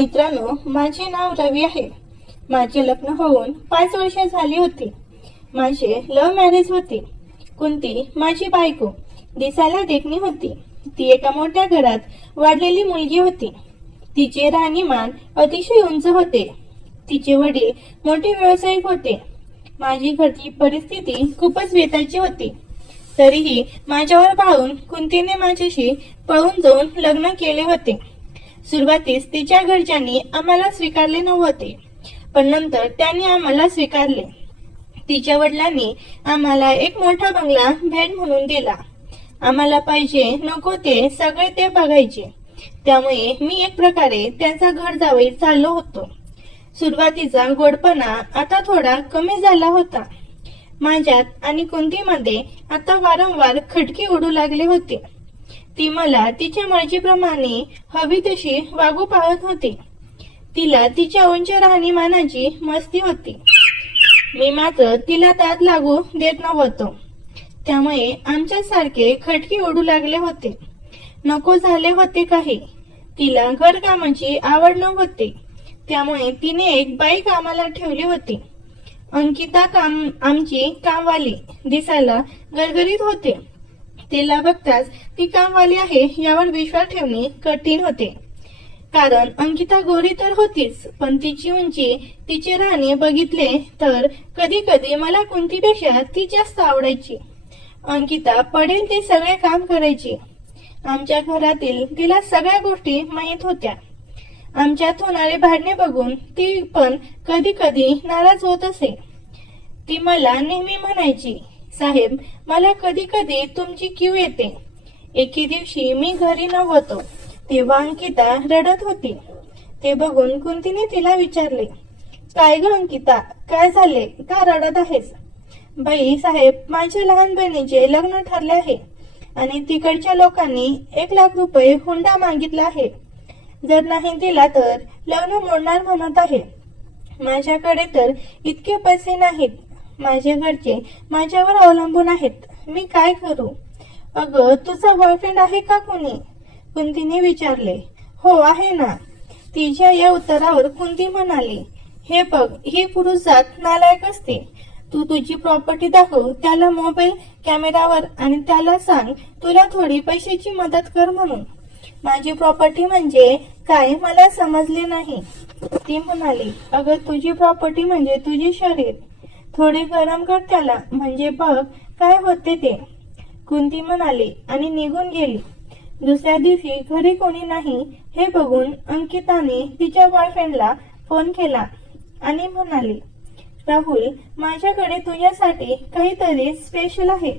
मित्रांनो, माझे नाव रवी आहे. माझे लग्न होऊन 5 वर्ष झाली होती. माझे लव्ह मॅरेज होते. कुंती माझी बायको दिसायला देखणी होती. ती एका मोठ्या घरात वाढलेली मुलगी होती. तिचे राहणीमान अतिशय उंच होते. तिचे वडील मोठे व्यावसायिक होते. माझी घरची परिस्थिती खूपच बेताची होती. तरीही माझ्यावर पाहून कुंतीने माझ्याशी पळून जाऊन लग्न केले होते. सुरुवातीस तिच्या घरच्यांनी आम्हाला स्वीकारले नव्हते, पण नंतर त्यांनी आम्हाला स्वीकारले. तिच्या वडिलांनी आम्हाला एक मोठा बंगला भेट म्हणून दिला. आम्हाला पाहिजे नको ते सगळे ते बघायचे. त्यामुळे मी एक प्रकारे त्यांचा घर जावई चाललो होतो. सुरुवातीचा गोडपणा आता थोडा कमी झाला होता. माझ्यात आणि कुंतीमध्ये आता वारंवार खटके उडू लागले होते. ती मला तिच्या मर्जीप्रमाणे हवी तशी वागू पाहत होती. तिला तिच्या उंच राहणीमानाची मस्ती होती. मी मात्र तिला त्यात लागू देत नव्हतो. त्यामुळे आमच्यासारखे खटके उडू लागले होते. नको झाले होते काही. तिला घरकामाची आवड नव्हती. त्यामुळे तिने एक बाई कामाला ठेवली होती. अंकिता आमची कामवाली दिसायला गरगरीत होते. तिला बघताच ती कामवाली आहे यावर विश्वास ठेवणे कठीण होते. कारण अंकिता गोरी तर होतीच, पण तिची उंची, तिचे राहणे बघितले तर कधी कधी मला कुंतीपेक्षा ती जास्त आवडायची. अंकिता पडेल ते सगळे काम करायची. आमच्या घरातील तिला सगळ्या गोष्टी माहीत होत्या. आमच्यात होणारे भांडणे बघून ती पण कधी कधी नाराज होत असे. ती मला नेहमी म्हणायची, साहेब, मला कधी कधी तुमची कीव येते. एके दिवशी मी घरी नव्हतो तेव्हा अंकिता रडत होती. ते बघून कुंतीने तिला विचारले, काय ग अंकिता, काय झाले, का रडत आहेस? बाई साहेब, माझ्या लहान बहिणीचे लग्न ठरले आहे आणि तिकडच्या लोकांनी 1,00,000 रुपये हुंडा मागितला आहे. जर नाही दिला तर लग्न मोडणार म्हणत आहे. माझ्याकडे तर इतके पैसे नाहीत. माझे घरचे माझ्यावर अवलंबून आहेत. मी काय करू? अगं, तुझा बॉयफ्रेंड आहे का कोणी? कुंतीने विचारले. हो आहे ना. तिच्या या उत्तरावर कुंती म्हणाली, हे बघ, ही पुरुष जात नालायक असते. तू तुझी प्रॉपर्टी दाखव त्याला मोबाईल कॅमेरावर आणि त्याला सांग तुला थोडी पैशाची मदत कर म्हणून. माझी प्रॉपर्टी म्हणजे काय मला समजले नाही. ती म्हणाली, अगं, तुझी प्रॉपर्टी म्हणजे तुझे शरीर. थोडे गरम कर त्याला, म्हणजे बघ काय होते ते. कुंती म्हणाली आणि निघून गेली. दुसऱ्या दिवशी घरी कोणी नाही हे बघून अंकिताने तिच्या बॉयफ्रेंडला फोन केला आणि म्हणाली, राहुल, माझ्याकडे तुझ्यासाठी काहीतरी स्पेशल आहे.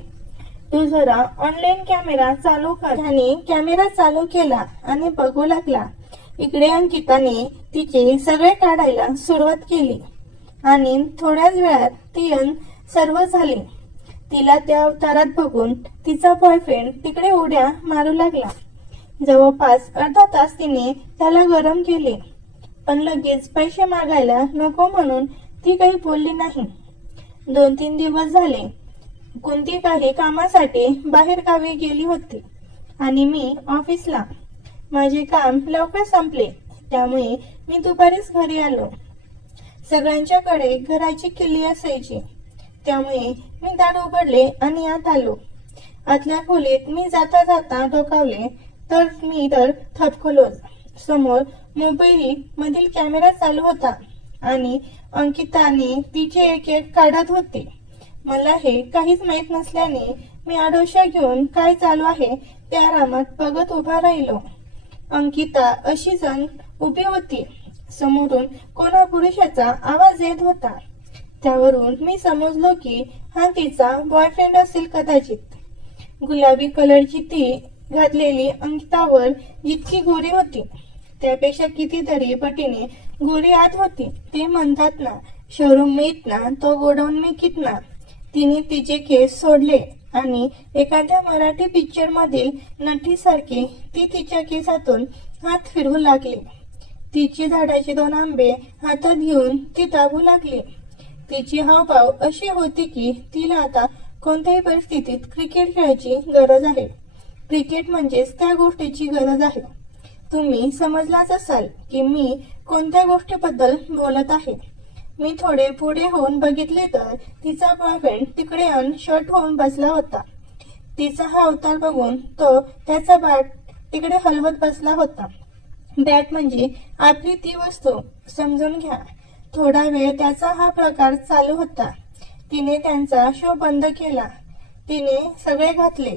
तू जरा ऑनलाईन कॅमेरा चालू कर. त्याने कॅमेरा चालू केला आणि बघू लागला. इकडे अंकिताने तिचे सगळे काढायला सुरुवात केली आणि थोड्याच वेळात ती सर्व झाली. तिला त्या अवतारात बघून तिचा बॉयफ्रेंड तिकडे उड्या मारू लागला. जवळपास अर्धा तास तिने त्याला गरम केले, पण लगेच पैसे मागायला नको म्हणून ती काही बोलली नाही. 2-3 दिवस झाले. कुंती काही कामासाठी बाहेर गावी गेली होती आणि मी ऑफिसला. माझे काम लवकर संपले, त्यामुळे मी दुपारीच घरी आलो. सगळ्यांच्याकडे घराची किल्ली असायची, त्यामुळे मी दार उघडले आणि आत आलो. आतल्या खोलीत मी जाता जाता डोकावले तर मी थपकलोच. समोर मोबाईल मधील कॅमेरा चालू होता आणि अंकिताने तिचे एक काढत होते. मला हे काहीच माहित नसल्याने मी आडोशा घेऊन काय चालू आहे ते आरामात बघत उभा राहिलो. अंकिता अशी जण उभी होती. समोरून कोणा पुरुषाचा आवाज येत होता. त्यावरून मी समजलो की हा तिचा बॉयफ्रेंड असेल कदाचित. गुलाबी कलरची ती घातलेली अंकितावर जितकी गोरी होती त्यापेक्षा कितीतरी पटीने गोरी आत होती. ते म्हणतात ना, शोरूम में इतना तो गोडाऊन में कितना. तिने तिचे केस सोडले आणि एखाद्या मराठी पिक्चर मधील नटीसारखे ती तिच्या केसातून हात फिरवू लागली. तिची झाडाचे 2 आंबे हातात घेऊन ती दाबू लागली. तिची हावभाव अशी होती की तिला आता कोणत्याही परिस्थितीत क्रिकेट खेळायची गरज आहे. क्रिकेट म्हणजेच त्या गोष्टीची गरज आहे. तुम्ही समजलाच असाल की मी कोणत्या गोष्टीबद्दल बोलत आहे. मी थोडे पुढे होऊन बघितले तर तिचा बॉयफ्रेंड तिकडे अनशर्ट होऊन बसला होता. तिचा हा अवतार बघून तो त्याचा बॅट तिकडे हलवत बसला होता. बॅट म्हणजे आपली ती वस्तू, समजून घ्या. थोडा वेळ त्याचा हा प्रकार चालू होता. तिने त्यांचा शो बंद केला. तिने सगळे घातले.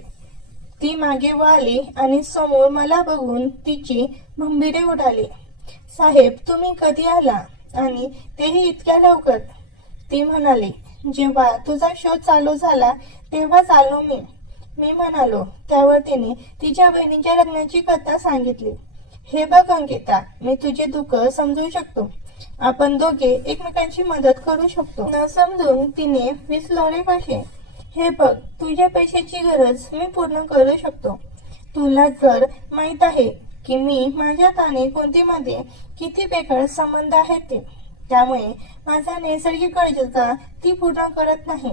ती मागे वळाली आणि समोर मला बघून तिची भंबीरे उडाली. साहेब, तुम्ही कधी आला? आणि तेही इतक्या लवकर? ती म्हणाली, जेव्हा तुझा शो चालू झाला तेव्हाच आलो मी. मी म्हणालो. त्यावर तिने तिच्या बहिणीच्या लग्नाची कथा सांगितली. हे बघ अंकिता, मी तुझे दुःख समजू शकतो. आपण दोघे एकमेकांची मदत करू शकतो. न समजून तिने विसरले कसे? हे बघ, तुझ्या पैशाची गरज मी पूर्ण करू शकतो. तुला जर माहित आहे की मी माझ्यात आणि कोणतीमध्ये किती बेकार संबंध आहेत ते, त्यामुळे माझा नैसर्गिक गरजेचा ती पूर्ण करत नाही.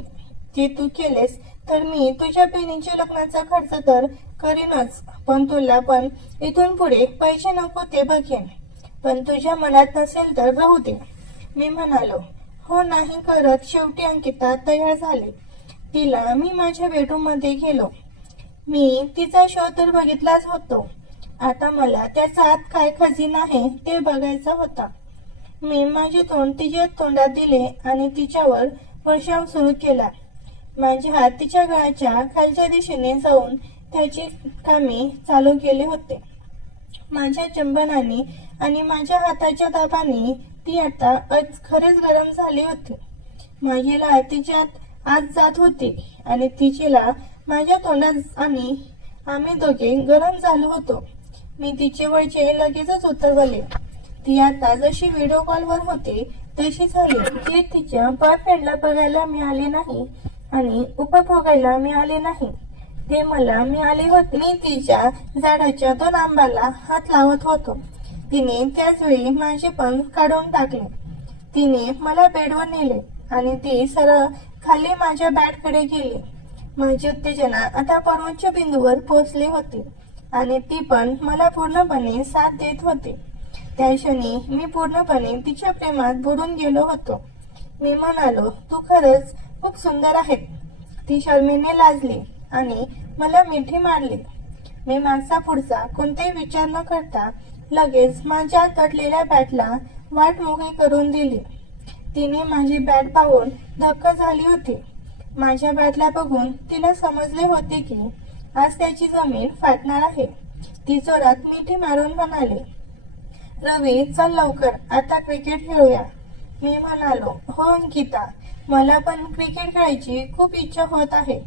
जे तू केलेस तर मी तुझ्या बहिणीच्या लग्नाचा खर्च तर करीनच, पण तुला पण इथून पुढे पैसे नको ते बघेन. पण तुझ्या मनात नसेल तर राहू दे. मी म्हणालो. हो नाही करत शेवटी अंकिता तयार झाली. तिला मी माझ्या बेडरूम मध्ये गेलो. मी तिचा शो तर बघितलाच होतो. आता मला त्याचा आत काय खजिना आहे ते बघायचा होता. मी माझे तोंड तिच्या तोंडात दिले आणि तिच्यावर वर्षाव सुरू केला. माझे हात तिच्या गळ्याच्या खालच्या दिशेने जाऊन त्याची कामे चालू केले होते. माझ्या चुंबनाने आणि माझ्या हाताच्या दाबाने ती आता खरेच गरम झाली होती. माझी लाळ तिच्यात आत जात होती आणि तिची लाळ माझ्या तोंडात आणि आम्ही दोघे गरम झालो होतो. मी तिचे वळचे लगेचच उतरवले. ती आता जशी व्हिडिओ कॉलवर होती तशी झाली. ती तिच्या बॉयफ्रेंडला बघायला मिळाले नाही आणि उपभोगायला मिळाले नाही. ते मला मिळाले होते. मी तिच्या झाडाच्या 2 आंब्याला हात लावत होतो. तिने त्याच वेळी माझे पंख काढून टाकले. तिने मला बेडवर नेले आणि ती सरळ खाली माझ्या बॅटकडे गेली. माझी उत्तेजना आता परमोच्च बिंदूवर पोहोचली होती आणि ती पण मला पूर्णपणे साथ देत होती. त्या क्षणी मी पूर्णपणे तिच्या प्रेमात बुडून गेलो होतो. मी म्हणालो, तू खरंच खूप सुंदर आहे. ती शर्मेने लाजली आणि मला मिठी मारली. मी मागचा पुढचा कोणताही विचार न करता लगेच माझ्या तटलेल्या बॅटला वाट मोकळी करून दिली. तिने माझी बॅट पाहून धक्क झाली होती. माझ्या बॅटला बघून तिला समजले होते की आज त्याची जमीन फाटणार आहे. ती जोरात मिठी मारून म्हणाली, रवी चल लवकर, आता क्रिकेट खेळूया. मी म्हणालो, हो अंकिता, मला पण क्रिकेट खेळायची खूप इच्छा होत आहे.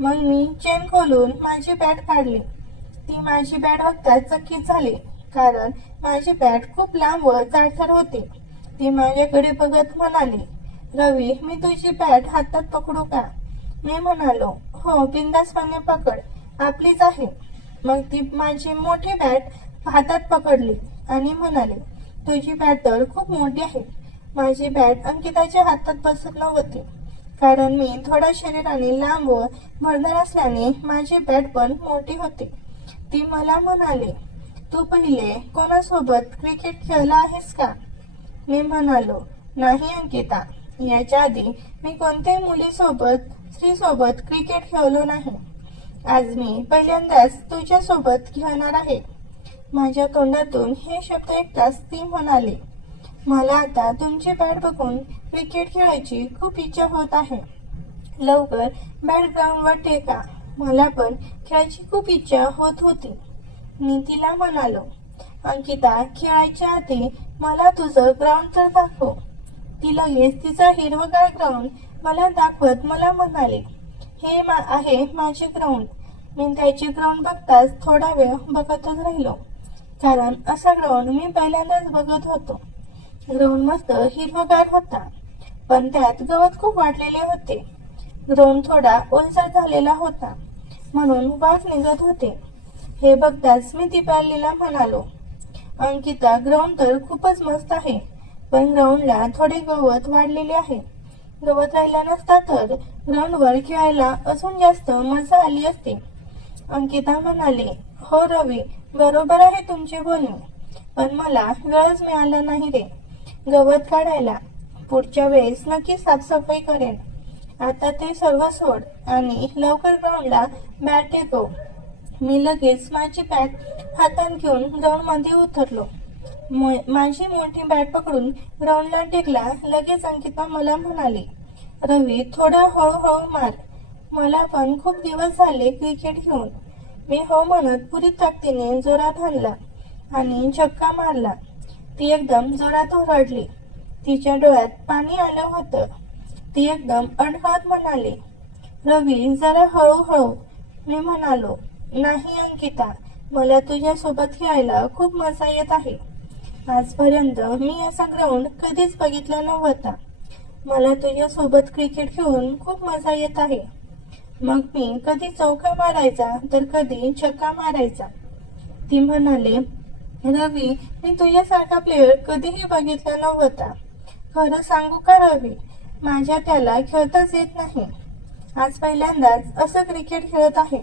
मग मी चेन खोलून माझी बॅट काढली. ती माझी बॅट बघताच चकित झाली, कारण माझी बॅट खूप लांब व जाडसर होती. ती माझ्याकडे बघत म्हणाली, रवी, मी तुझी बॅट हातात पकडू का? मी म्हणालो, हो बिंदासपणे पकड, आपलीच आहे. मग ती माझी मोठी बॅट हातात पकडली आणि म्हणाली, तुझी बॅट तर खूप मोठी आहे. माझी बॅट अंकिताच्या हातात बसत नव्हती, कारण मी थोडा शरीराने लांब व भरदार असल्याने माझी बॅट पण मोठी होती. ती मला म्हणाली, तू पहिले कोणासोबत क्रिकेट खेळला आहेस का? मी म्हणालो, नाही अंकिता, याच्या आधी मी कोणत्याही मुलीसोबत स्त्रीसोबत क्रिकेट खेळलो नाही. आज मी पहिल्यांदाच तुझ्यासोबत खेळणार आहे. माझ्या तोंडातून हे शब्द ऐकताच ती म्हणाली, मला आता तुमची बॅट बघून क्रिकेट खेळायची खूप इच्छा होत आहे. लवकर बॅट ग्राउंडवर टेका, मला पण खेळायची खूप इच्छा होत होती. मी तिला म्हणालो, अंकिता, खेळायच्या आधी मला तुझं ग्राउंड तर दाखव. ती लगेच तिचा हिरवगार ग्राउंड मला दाखवत मला म्हणाली, हे आहे माझे ग्राउंड. मी त्याचे ग्राउंड बघताच थोडा वेळ बघतच राहिलो, कारण असा ग्राउंड मी पहिल्यांदाच बघत होतो. ग्राउंड मस्त हिरवगार होता, पण त्यात गवत खूप वाढलेले होते. ग्राउंड थोडा ओलसर झालेला होता, म्हणून वाफ निघत होते. हे बघताच मी दीपालीला म्हणालो, अंकिता, ग्राउंड तर खूपच मस्त आहे, पण ग्राउंडला थोडे गवत वाढलेले आहे. गवत राहिला नसता तर ग्राउंडवर खेळायला अजून जास्त मजा आली असती. अंकिता म्हणाली, हो रवी, बरोबर आहे तुमचे बोलणे, पण मला वेळच मिळाला नाही रे गवत काढायला. पुढच्या वेळेस नक्की साफसफाई करेन. आता ते सर्व सोड आणि लवकर ग्राउंडला बॅट टेकव. मी लगेच माझी बॅट हातात घेऊन ग्राउंडमध्ये उतरलो. माझी मोठी बॅट पकडून ग्राउंडला टेकला. लगेच अंकिता मला म्हणाली, रवी थोडा हळूहळू मार. मला पण खूप दिवस झाले क्रिकेट खेळून. मी हो म्हणत पुरी ताकदीने जोरात हाणला आणि छक्का मारला. ती एकदम जोरात ओरडली. तिच्या डोळ्यात पाणी आलं होतं. ती एकदम अडखळत म्हणाली, रवी जरा हळूहळू. मी म्हणालो, नाही अंकिता, मला तुझ्यासोबत खेळायला खूप मजा येत आहे. आजपर्यंत मी असा ग्राउंड कधीच बघितला नव्हता. मला तुझ्यासोबत क्रिकेट खेळून खूप मजा येत आहे. मग मी कधी चौका मारायचा तर कधी छक्का मारायचा. ती म्हणाले, रवी मी तुझ्यासारखा प्लेयर कधीही बघितला नव्हता. खरं सांगू का रवी, माझ्या त्याला खेळताच येत नाही. आज पहिल्यांदाच असं क्रिकेट खेळत आहे.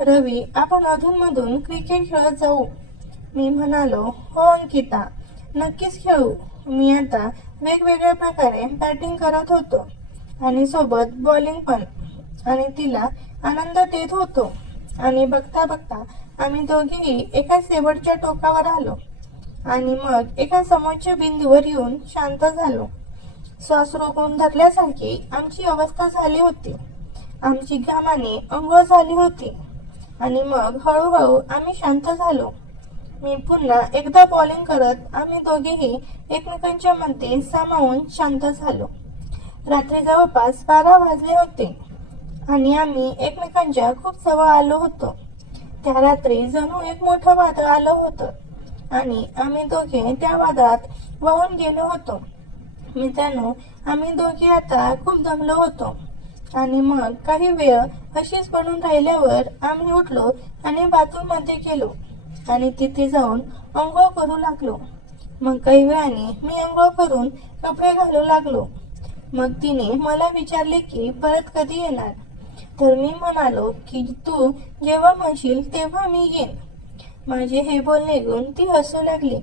रवी आपण अधूनमधून क्रिकेट खेळत जाऊ. मी म्हणालो, हो अंकिता, नक्कीच खेळू. मी आता वेगवेगळ्या प्रकारे बॅटिंग करत होतो आणि सोबत बॉलिंग पण, आणि तिला आनंद देत होतो. आणि बघता बघता आम्ही दोघेही एका शेवटच्या टोकावर आलो आणि मग एका समोरच्या बिंदूवर येऊन शांत झालो. श्वास रोखून धरल्यासारखी आमची अवस्था झाली होती. आमची घामाने अंघोळ झाली होती आणि मग हळूहळू आम्ही शांत झालो. मी पुन्हा एकदा बॉलिंग करत आम्ही दोघेही एकमेकांच्या मध्ये सामावून शांत झालो. रात्री जवळपास 12 वाजले होते आणि आम्ही एकमेकांच्या खूप जवळ आलो होतो. त्या रात्री जणू एक मोठं वादळ आलं होतं आणि आम्ही दोघे त्या वादळात वाहून गेलो होतो. मित्रांनो, आम्ही दोघे आता खूप दमलो होतो आणि मग काही वेळ अशीच पडून राहिल्यावर आम्ही उठलो आणि बाथरूम मध्ये गेलो आणि तिथे जाऊन अंघोळ करू लागलो. मग काही वेळाने मी अंघोळ करून कपडे घालू लागलो. मग तिने मला विचारले की परत कधी येणार. तर मी म्हणालो की तू जेव्हा म्हणशील तेव्हा मी येईन. माझे हे बोलणे ऐकून ती हसू लागली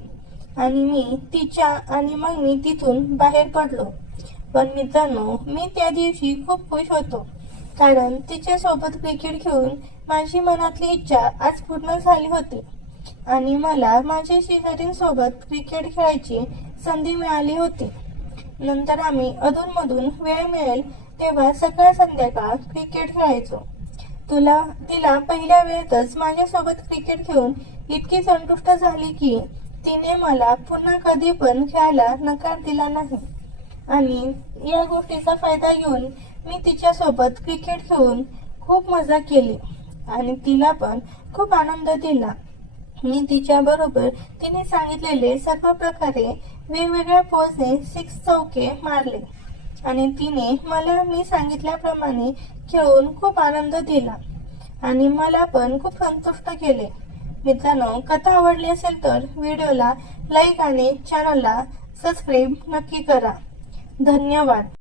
आणि मी तिच्या आणि मग मी तिथून बाहेर पडलो. पण मित्रांनो, मी त्या दिवशी खूप खुश होतो कारण तिच्यासोबत क्रिकेट खेळून माझी मनातली इच्छा आज पूर्ण झाली होती आणि मला माझ्या शेजाऱ्यांसोबत क्रिकेट खेळायची संधी मिळाली होती. नंतर आम्ही अधूनमधून वेळ मिळेल तेव्हा सकाळ संध्याकाळ क्रिकेट खेळायचो. तिला पहिल्या वेळेतच माझ्यासोबत क्रिकेट खेळून इतकी संतुष्ट झाली की तिने मला पुन्हा कधी पण खेळायला नकार दिला नाही. आणि या गोष्टीचा फायदा घेऊन मी तिच्यासोबत क्रिकेट खेळून खूप मजा केली आणि तिला पण खूप आनंद दिला. मी तिच्याबरोबर तिने सांगितलेले सर्व प्रकारे वेगवेगळ्या पोजने 6 चौके मारले आणि तिने मला मी सांगितल्याप्रमाणे खेळून खूप आनंद दिला आणि मला पण खूप संतुष्ट केले. मित्रांनो, कथा आवडली असेल तर व्हिडिओला लाईक आणि चॅनलला सबस्क्राईब नक्की करा. धन्यवाद.